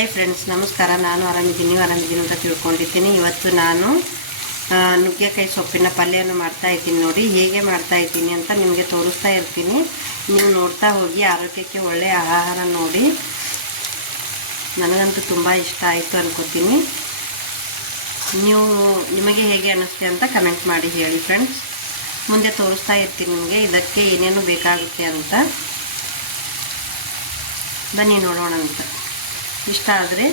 Hi friends ನಮಸ್ಕಾರ. ನಾನು ಆರಾಮಿದ್ದೀನಿ ಆರಾಮಿದ್ದೀನಿ ಅಂತ ತಿಳ್ಕೊಂಡಿದ್ದೀನಿ. ಇವತ್ತು ನಾನು ನುಗ್ಗೆಕಾಯಿ ಸೊಪ್ಪಿನ ಪಲ್ಯವನ್ನು ಮಾಡ್ತಾ ಇದ್ದೀನಿ ನೋಡಿ. ಹೇಗೆ ಮಾಡ್ತಾ ಇದ್ದೀನಿ ಅಂತ ನಿಮಗೆ ತೋರಿಸ್ತಾ ಇರ್ತೀನಿ. ನೀವು ನೋಡ್ತಾ ಹೋಗಿ ಆರೋಗ್ಯಕ್ಕೆ ಒಳ್ಳೆಯ ಆಹಾರ ನೋಡಿ. ನನಗಂತೂ ತುಂಬ ಇಷ್ಟ ಆಯಿತು ಅನ್ಕೋತೀನಿ. ನೀವು, ನಿಮಗೆ ಹೇಗೆ ಅನ್ನಿಸ್ತೆ ಅಂತ ಕಮೆಂಟ್ ಮಾಡಿ ಹೇಳಿ ಫ್ರೆಂಡ್ಸ್ ಮುಂದೆ ತೋರಿಸ್ತಾ ಇರ್ತೀನಿ ನಿಮಗೆ ಇದಕ್ಕೆ ಏನೇನು ಬೇಕಾಗುತ್ತೆ ಅಂತ. ಬನ್ನಿ ನೋಡೋಣ ಅಂತ. ಇಷ್ಟ ಆದರೆ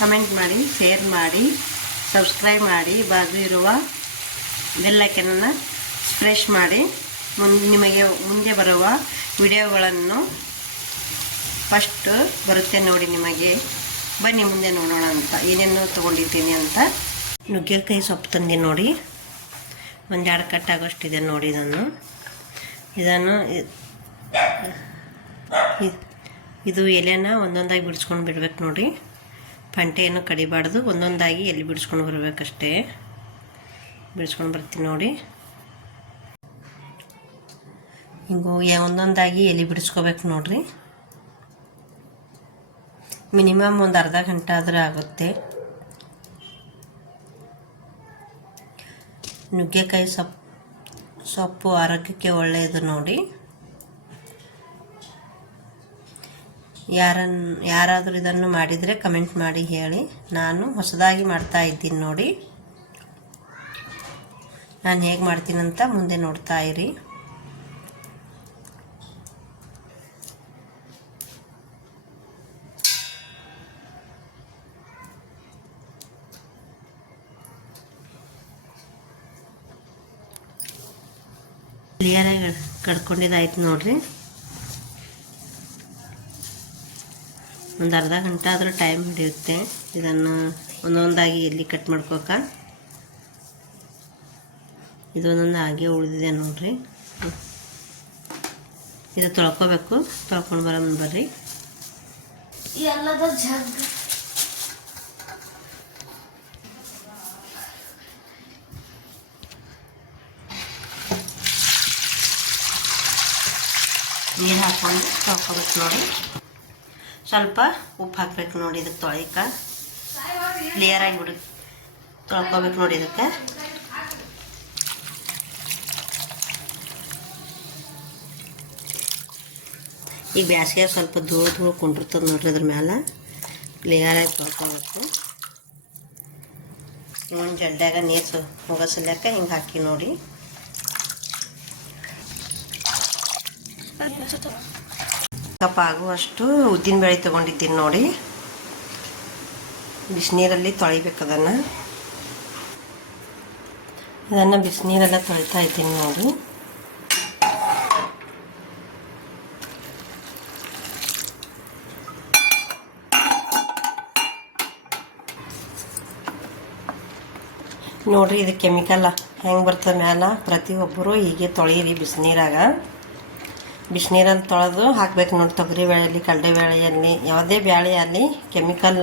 ಕಮೆಂಟ್ ಮಾಡಿ ಶೇರ್ ಮಾಡಿ ಸಬ್ಸ್ಕ್ರೈಬ್ ಮಾಡಿ ಬಾಜು ಇರುವ ಬೆಲ್ಲೈಕನನ್ನು ಫ್ರೆಶ್ ಮಾಡಿ. ಮುಂದೆ ನಿಮಗೆ ಮುಂದೆ ಬರುವ ವಿಡಿಯೋಗಳನ್ನು ಫಸ್ಟ್ ಬರುತ್ತೆ ನೋಡಿ ನಿಮಗೆ. ಬನ್ನಿ ಮುಂದೆ ನೋಡೋಣ ಅಂತ, ಏನೇನು ತೊಗೊಂಡಿದ್ದೀನಿ ಅಂತ. ನುಗ್ಗೆಕಾಯಿ ಸೊಪ್ಪು ತಂದೆ ನೋಡಿ. ಒಂದೆರಡು ಕಟ್ಟಾಗೋಷ್ಟಿದೆ ನೋಡಿ ನಾನು. ಇದನ್ನು ಇದು ಎಲೆನ ಒಂದೊಂದಾಗಿ ಬಿಡಿಸ್ಕೊಂಡು ಬಿಡ್ಬೇಕು ನೋಡಿ. ಪಂಟೆಯನ್ನು ಕಡಿಬಾರ್ದು, ಒಂದೊಂದಾಗಿ ಎಲ್ಲಿ ಬಿಡಿಸ್ಕೊಂಡು ಬರಬೇಕಷ್ಟೇ. ಬಿಡಿಸ್ಕೊಂಡು ಬರ್ತೀನಿ ನೋಡಿ. ಹಿಂಗೆ ಒಂದೊಂದಾಗಿ ಎಲೆ ಬಿಡಿಸ್ಕೋಬೇಕು ನೋಡಿರಿ. ಮಿನಿಮಮ್ ಒಂದು ಅರ್ಧ ಗಂಟೆ ಆದರೂ ಆಗುತ್ತೆ. ನುಗ್ಗೆಕಾಯಿ ಸೊಪ್ಪು ಸೊಪ್ಪು ಆರೋಗ್ಯಕ್ಕೆ ಒಳ್ಳೆಯದು ನೋಡಿ. ಯಾರನ್, ಯಾರಾದರೂ ಇದನ್ನು ಮಾಡಿದರೆ ಕಮೆಂಟ್ ಮಾಡಿ ಹೇಳಿ. ನಾನು ಹೊಸದಾಗಿ ಮಾಡ್ತಾ ಇದ್ದೀನಿ ನೋಡಿ. ನಾನು ಹೇಗೆ ಮಾಡ್ತೀನಂತ ಮುಂದೆ ನೋಡ್ತಾ ಇರಿ. ಕ್ಲಿಯರಾಗಿ ಕಡ್ಕೊಂಡಿದ್ದಾಯ್ತು ನೋಡ್ರಿ. ಒಂದು ಅರ್ಧ ಗಂಟೆ ಆದರೂ ಟೈಮ್ ಹಿಡಿಯುತ್ತೆ. ಇದನ್ನು ಒಂದೊಂದಾಗಿ ಎಲ್ಲಿ ಕಟ್ ಮಾಡ್ಕೋಕ. ಇದು ಒಂದೊಂದು ಹಾಗೆ ಉಳಿದಿದೆ ನೋಡ್ರಿ. ಇದು ತೊಳ್ಕೋಬೇಕು. ತೊಳ್ಕೊಂಡು ಬರೋಣ ಬರ್ರಿ. ನೀರು ಹಾಕ್ಕೊಂಡು ತೊಳ್ಕೊಬೇಕು ನೋಡಿ. ಸ್ವಲ್ಪ ಉಪ್ಪು ಹಾಕ್ಬೇಕು ನೋಡಿ ಇದಕ್ಕೆ ತೊಳಿಕ. ಕ್ಲಿಯರಾಗಿ ಬಿಡು. ತೊಳ್ಕೊಬೇಕು ನೋಡಿ ಇದಕ್ಕೆ. ಈಗ ಬ್ಯಾಸಿಗೆ ಸ್ವಲ್ಪ ಧೂಳು ಧೂಳು ಕುಂಡಿರ್ತದೆ ನೋಡ್ರಿ ಅದ್ರ ಮೇಲೆ ಕ್ಲಿಯರಾಗಿ ತೊಳ್ಕೊಬೇಕು. ಒಂದು ಜಡ್ಡಾಗ ನೀರು ಹೋಗಸಲ್ಯಾಕ ಹಿಂಗೆ ಹಾಕಿ ನೋಡಿ. ಕಪ್ ಆಗುವಷ್ಟು ಉದ್ದಿನ ಬೇಳೆ ತೊಗೊಂಡಿದ್ದೀನಿ ನೋಡಿ. ಬಿಸಿನೀರಲ್ಲಿ ತೊಳಿಬೇಕು ಅದನ್ನು. ಇದನ್ನು ಬಿಸಿನೀರೆಲ್ಲ ತೊಳಿತಾ ಇದ್ದೀನಿ ನೋಡಿ. ನೋಡ್ರಿ, ಇದು ಕೆಮಿಕಲ್ ಹೆಂಗೆ ಬರ್ತದೆ ಮ್ಯಾಲ? ಪ್ರತಿಯೊಬ್ಬರು ಹೀಗೆ ತೊಳೀರಿ ಬಿಸಿನೀರಾಗ. ಬಿಸಿನೀರಲ್ಲಿ ತೊಳೆದು ಹಾಕ್ಬೇಕು ನೋಡಿ ತೊಗರಿ ಬೇಳೆಯಲ್ಲಿ, ಕಡಲೆ ಬೇಳೆಯಲ್ಲಿ, ಯಾವುದೇ ಬೇಳೆ ಅಲ್ಲಿ ಕೆಮಿಕಲ್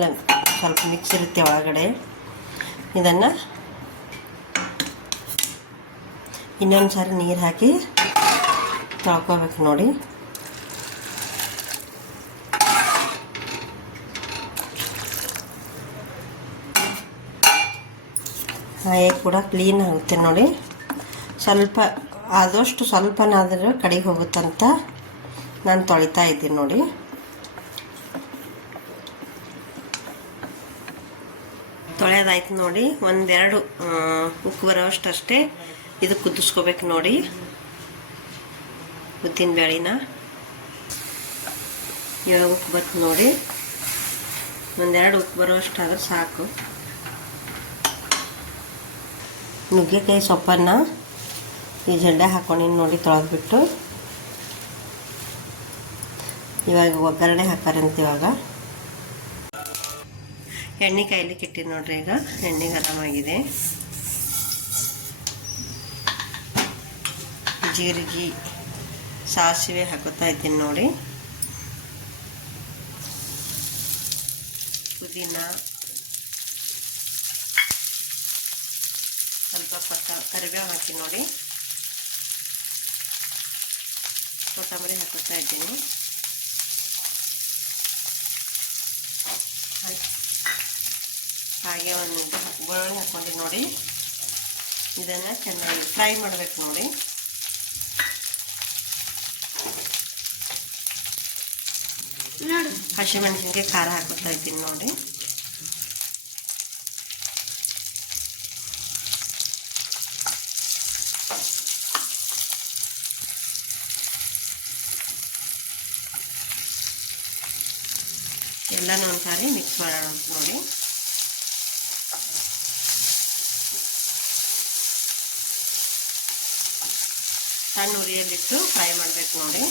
ಸ್ವಲ್ಪ ಮಿಕ್ಸ್ ಇರುತ್ತೆ ಒಳಗಡೆ. ಇದನ್ನು ಇನ್ನೊಂದು ಸಾರಿ ನೀರು ಹಾಕಿ ತೊಳ್ಕೊಬೇಕು ನೋಡಿ. ಹಾಗೆ ಕೂಡ ಕ್ಲೀನ್ ಆಗುತ್ತೆ ನೋಡಿ. ಸ್ವಲ್ಪ ಆದಷ್ಟು ಸ್ವಲ್ಪನಾದರೂ ಕಡೆಗೆ ಹೋಗುತ್ತಂತ ನಾನು ತೊಳಿತಾ ಇದ್ದೀನಿ ನೋಡಿ. ತೊಳೆಯೋದಾಯ್ತು ನೋಡಿ, ಒಂದೆರಡು ಉಕ್ಕು ಬರೋಷ್ಟು ಅಷ್ಟೇ ಇದು ಕುದಿಸ್ಕೋಬೇಕು ನೋಡಿ. ಉದ್ದಿನ ಬೇಳಿನ. ಇವಾಗ ಉಕ್ಕು ಬರ್ತು ನೋಡಿ. ಒಂದೆರಡು ಉಕ್ಕು ಬರೋಷ್ಟಾದ್ರೆ ಸಾಕು. ನುಗ್ಗೆಕಾಯಿ ಸೊಪ್ಪನ್ನು ಈ ಜಂಡೆ ಹಾಕೊಂಡಿನಿ ನೋಡಿ ತೊಳೆದ್ಬಿಟ್ಟು. ಇವಾಗ ಒಗ್ಗರಣೆ ಹಾಕಾರಂತ ಇವಾಗ. ಎಣ್ಣೆ ಕೈಲಿ ಕೆಟ್ಟಿದ್ದು ನೋಡ್ರಿ ಈಗ. ಎಣ್ಣೆ ಗರಮಾಗಿದೆ. ಜೀರಿಗೆ, ಸಾಸಿವೆ ಹಾಕೋತಾ ಇದ್ದೀನಿ ನೋಡಿ. ಪುದೀನ, ಸ್ವಲ್ಪ ಪತ್ತ ಕರಿಬೇವು ಹಾಕಿ ನೋಡಿ. ಕೊತ್ತಂಬರಿ ಹಾಕೋತಾ ಇದ್ದೀನಿ. ಹಾಗೆ ಒಂದು ಬೆಳ್ಳುಳ್ಳಿ ಹಾಕ್ಕೊಂಡು ನೋಡಿ. ಇದನ್ನು ಚೆನ್ನಾಗಿ ಫ್ರೈ ಮಾಡಬೇಕು ನೋಡಿ. ಹಸಿಮೆಣಸಿನ್ಗೆ ಹಸಿಮೆಣಸಿನ್ಕಾಯಿ ಖಾರ ಹಾಕೋತಾ ಇದ್ದೀನಿ ನೋಡಿ. ಎಲ್ಲನೂ ಒಂದ್ಸಾರಿ ಮಿಕ್ಸ್ ಮಾಡೋಣ ನೋಡಿ. ಸಣ್ಣ ಉರಿಯಲ್ಲಿಟ್ಟು ಫ್ರೈ ಮಾಡಬೇಕು ನೋಡಿ.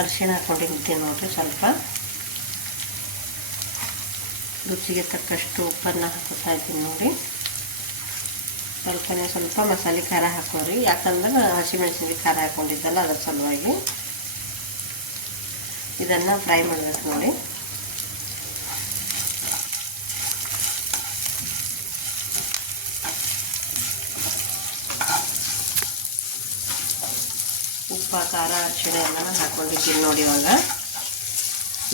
ಅರಿಶಿಣ ಹಾಕೊಂಡಿರ್ತೀನಿ ನೋಡಿರಿ ಸ್ವಲ್ಪ. ರುಚಿಗೆ ತಕ್ಕಷ್ಟು ಉಪ್ಪನ್ನು ಹಾಕುತ್ತಾ ಇದ್ದೀನಿ ನೋಡಿ. ಸ್ವಲ್ಪನೇ ಸ್ವಲ್ಪ ಮಸಾಲೆ ಖಾರ ಹಾಕೋರಿ. ಯಾಕಂದ್ರೆ ಹಸಿಮೆಣಸಿನ್ಕಾಯಿ ಖಾರ ಹಾಕೊಂಡಿದ್ದಲ್ಲ, ಅದರ ಸಲುವಾಗಿ ಇದನ್ನು ಫ್ರೈ ಮಾಡಬೇಕು ನೋಡಿ. ಉಪ್ಪು, ಖಾರ, ಅರಿಶಿಣ ಎಲ್ಲ ಹಾಕ್ಕೊಂಡಿದ್ದೀನಿ ನೋಡಿ ಇವಾಗ.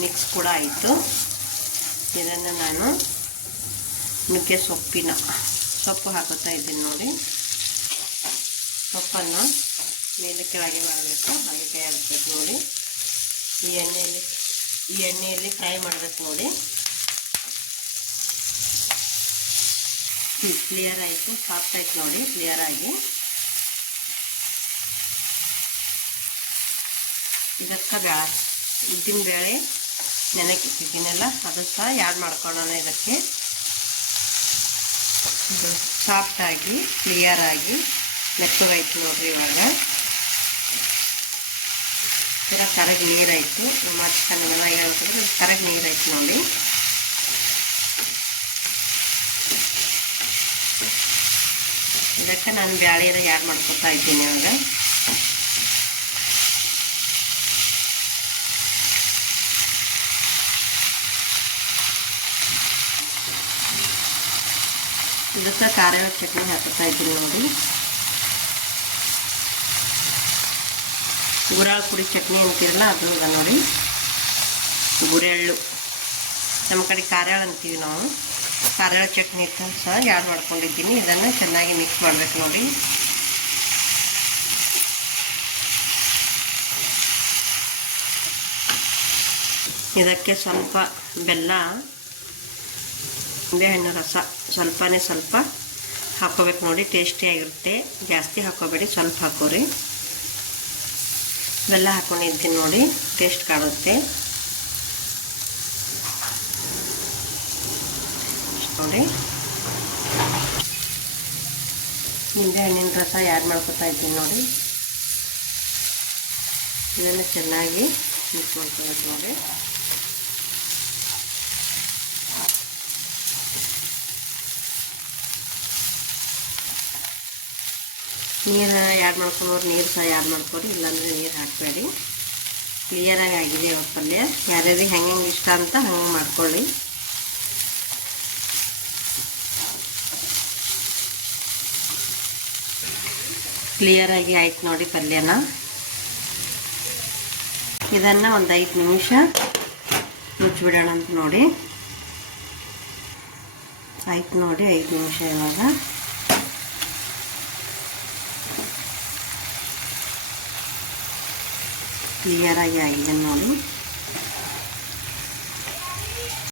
ಮಿಕ್ಸ್ ಕೂಡ ಆಯಿತು. ಇದನ್ನು ನಾನು ನುಗ್ಗೆ ಸೊಪ್ಪಿನ ಸೊಪ್ಪು ಹಾಕುತ್ತಾ ಇದ್ದೀನಿ ನೋಡಿ. ಸೊಪ್ಪನ್ನು ಮೇಲೆ ಕೆಳಗೆ ಮಾಡಬೇಕು, ಹಾಗೆ ಕೈ ಹಾಕ್ಬೇಕು ನೋಡಿ. ಈ ಎಣ್ಣೆಯಲ್ಲಿ ಈ ಎಣ್ಣೆಯಲ್ಲಿ ಫ್ರೈ ಮಾಡಬೇಕು ನೋಡಿ. ಕ್ಲಿಯರ್ ಆಯಿತು, ಸಾಫ್ಟ್ ಆಯ್ತು ನೋಡಿ, ಕ್ಲಿಯರ್ ಆಗಿ. ಇದಕ್ಕೆ ಬೇಳೆ ಉದ್ದಿನ ಬೇಳೆ ನೆನಕಿಟ್ಟಿದ್ದೀನಲ್ಲ ಅದು ಸಹ ಯಾಡ್ ಮಾಡ್ಕೊಳ್ಳೋಣ ಇದಕ್ಕೆ. ಇದು ಸಾಫ್ಟಾಗಿ ಕ್ಲಿಯರಾಗಿ ಮೆತ್ತಗಾಯ್ತು ನೋಡ್ರಿ ಇವಾಗ. ಇದರ ಕರಗಿ ನೀರಾಯಿತು. ನಮ್ಮ ಚೆನ್ನಾಗೆಲ್ಲ ಹೇಳ್ತಿದ್ರೆ ಕರಗಿ ನೀರಾಯ್ತು ನೋಡಿ. ಇದಕ್ಕೆ ನಾನು ಬ್ಯಾಳಿಯನ್ನು ಯಾಡ್ ಮಾಡ್ಕೊತಾ ಇದ್ದೀನಿ ಇವಾಗ. ಇದಕ್ಕೆ ಖಾರ ಚಟ್ನಿ ಹಾಕುತ್ತಾ ಇದ್ದೀನಿ ನೋಡಿ. ಗುರಾಳ್ ಪುಡಿ ಚಟ್ನಿ ಅಂತೀರಲ್ಲ, ಅದು ಅದ ನೋಡಿ. ಗುರೆಳ್ಳು. ನಮ್ಮ ಕಡೆ ಖಾರಾಳ ಅಂತೀವಿ ನಾವು. ಖಾರಾಳ ಚಟ್ನಿ ಇತ್ತು ಸಹ ಯಾರು ಮಾಡ್ಕೊಂಡಿದ್ದೀನಿ, ಇದನ್ನು ಚೆನ್ನಾಗಿ ಮಿಕ್ಸ್ ಮಾಡಬೇಕು ನೋಡಿ. ಇದಕ್ಕೆ ಸ್ವಲ್ಪ ಬೆಲ್ಲ, ನಿಂಬೆಹಣ್ಣು ರಸ. ಸ್ವಲ್ಪನೇ ಸ್ವಲ್ಪ ಹಾಕೋಬೇಕು ನೋಡಿ ಟೇಸ್ಟಿಯಾಗಿರುತ್ತೆ ಜಾಸ್ತಿ ಹಾಕೋಬೇಡಿ ಸ್ವಲ್ಪ ಹಾಕೋರಿ ಬೆಲ್ಲ ಹಾಕೊಂಡಿದ್ದೀನಿ ನೋಡಿ, ಟೇಸ್ಟ್ ಕಾಣುತ್ತೆ. ನೋಡಿ. ನಿಂಬೆಹಣ್ಣಿನ ರಸ ಯಾರು ಮಾಡ್ಕೊತಾ ಇದ್ದೀನಿ ನೋಡಿ. ಇದನ್ನು ಚೆನ್ನಾಗಿ ಮಿಕ್ಸ್ ಮಾಡ್ಕೊಬೇಕು ನೋಡಿ. ನೀರು ಯಾಡ್ ಮಾಡ್ಕೊಳೋರು ನೀರು ಸಹ ಯಾಡ್ ಮಾಡ್ಕೊರಿ, ಇಲ್ಲಾಂದರೆ ನೀರು ಹಾಕಬೇಡಿ. ಕ್ಲಿಯರಾಗಿ ಆಗಿದೆ ಇವತ್ತು ಪಲ್ಯ. ಯಾರ್ಯಾರಿಗೆ ಹೆಂಗೆ ಹೆಂಗೆ ಇಷ್ಟ ಅಂತ ಹಂಗೆ ಮಾಡ್ಕೊಳ್ಳಿ. ಕ್ಲಿಯರಾಗಿ ಆಯ್ತು ನೋಡಿ ಪಲ್ಯನ. ಇದನ್ನು ಒಂದು ಐದು ನಿಮಿಷ ಮುಚ್ಚಿಬಿಡೋಣ ಅಂತ ನೋಡಿ. ಆಯ್ತು ನೋಡಿ, ಐದು ನಿಮಿಷ ಇವಾಗ. ಕ್ಲಿಯರಾಗಿ ಆಗಿದೆ ನೋಡಿ